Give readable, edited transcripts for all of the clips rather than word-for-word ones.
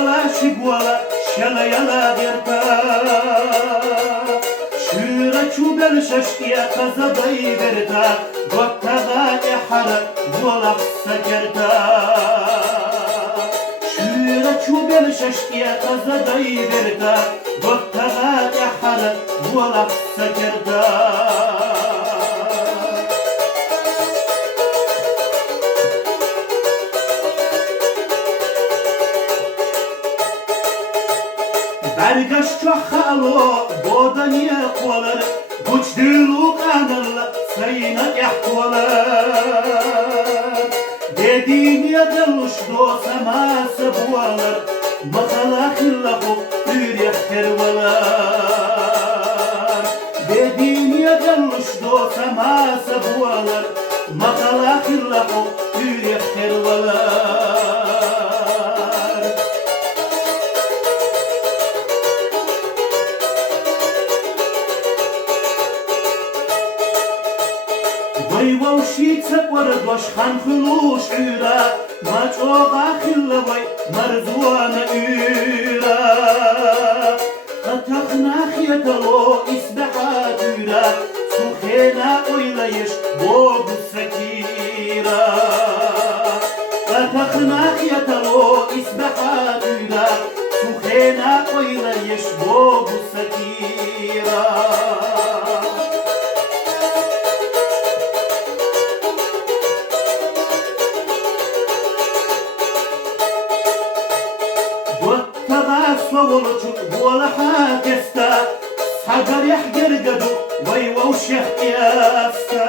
مخلاشي قولا شلا يلا ديرتا شورا چوبل ششتيا قزدي برتا قطغا احرا قولا سكرتا شورا چوبل ششتيا قزدي برتا قطغا احرا قولا سكرتا برگشت و خالو بودنی قولر گوش دلو قانل سینا احوالر dediğin yadılmış dosama sebualar makalakillahu ürek tervalar dediğin yadılmış dosama sebualar makalakillahu ürek tervalar ويوشيتك وردوش خنخلوش عيرا ما جوغا خلوي مرزوانا عيرا قطخنا خيطلو اسبحا عيرا سخينا ويليش بوب السكيرا قطخنا خيطلو اسبحا عيرا سخينا ويليش بوب السكيرا صولتك ولا حاجستا حجر يحجر قدو ويوش يحياستا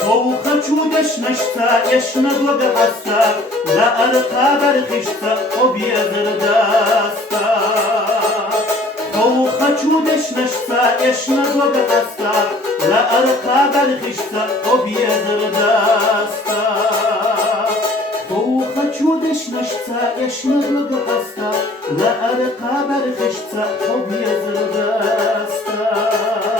خوخة ودش نشتا يشند وقحستا لا ألقى برخشتا وبيذر داستا خوخة ودش نشتا يشند وقحستا لا ألقى برخشتا وبيذر داستا چودش نشتا يشند وقحستا لا أرقى برخشتا وبيذر داستا